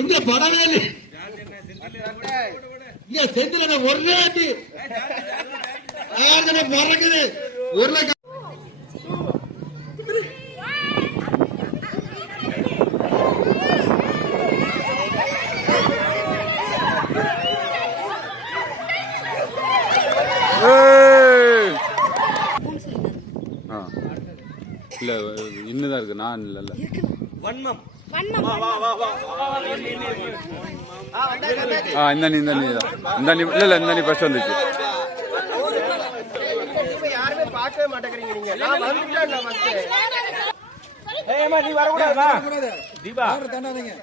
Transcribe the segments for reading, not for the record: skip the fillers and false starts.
எங்க படவே செந்தில ஒரே பிறகுது ஒரு இல்ல இன்னுதான் இருக்கு நான் இல்ல வன்மம் இந்த நீ இல்ல இந்த நீ ஃபர்ஸ்ட் வந்துச்சு யாருமே பார்க்கவே மாட்டேங்கிறீங்க நான் வந்துட்டேன் ஏய்மா நீ வர கூடாதா தீபா தாண்டாதீங்க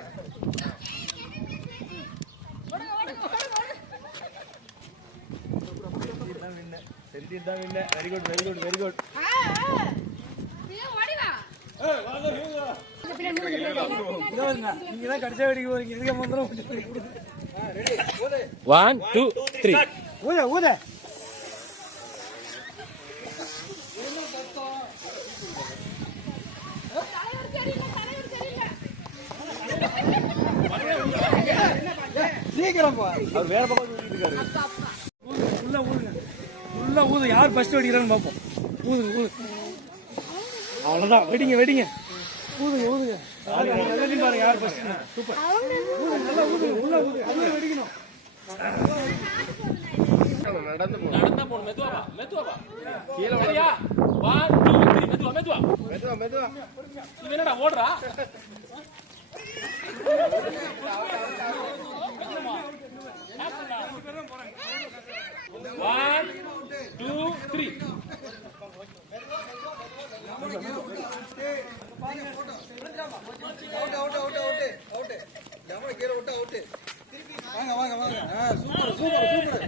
செந்தில் தான் வின்ன very good very good very good நீங்க கடைசி வெடிக்க போறீங்க இதுக்கு மந்திரம் 1 2 3 ஊத சீக்கிரம் போ அவர் வேற பக்கம் ஊதிட்டு இருக்காரு உள்ள ஊது யார் ஃபர்ஸ்ட் வெடிக்கிறான்னு பாப்போம் ஊதுங்க அவ்வளவுதான் வெடிங்க ஊதுங்க பாருங்க யார் ஃபர்ஸ்ட் சூப்பர் நல்லா ஊதுங்க உள்ள ஊது அதுல வெடிக்கணும் நடந்து போணும் மெதுவா கீழ சரியா 1 2 3 மெதுவா நீ என்னடா ஓடுறா One, two, three. வாங்க சூப்பர்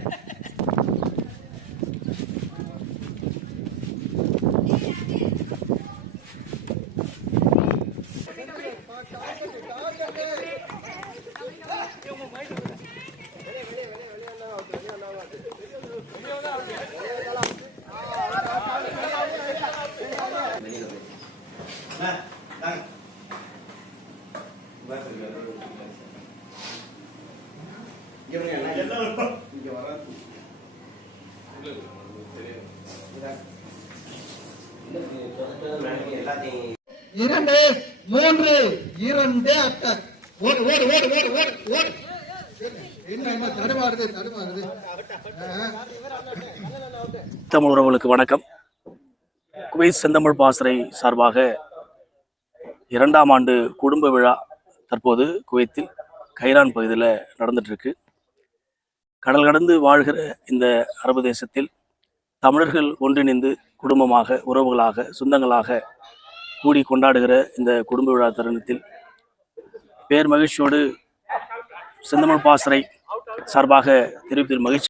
இரண்டு மூன்று இரண்டு அட்டாக் ஓடு தடுமாறுது தமிழ் உறவுகளுக்கு வணக்கம். குவைத் செந்தமிழ் பாசறை சார்பாக 2ஆம் ஆண்டு குடும்ப விழா தற்போது குவைத்தில் கைரான் பகுதியில் நடந்துட்டு இருக்கு. கடல் கடந்து வாழ்கிற இந்த அரபு தேசத்தில் தமிழர்கள் ஒன்றிணைந்து குடும்பமாக, உறவுகளாக, சொந்தங்களாக கூடி கொண்டாடுகிற இந்த குடும்ப விழா தருணத்தில் பேர் மகிழ்ச்சியோடு செந்தமிழ் பாசறை சார்பாக தெரிவிப்பதில் மகிழ்ச்சி.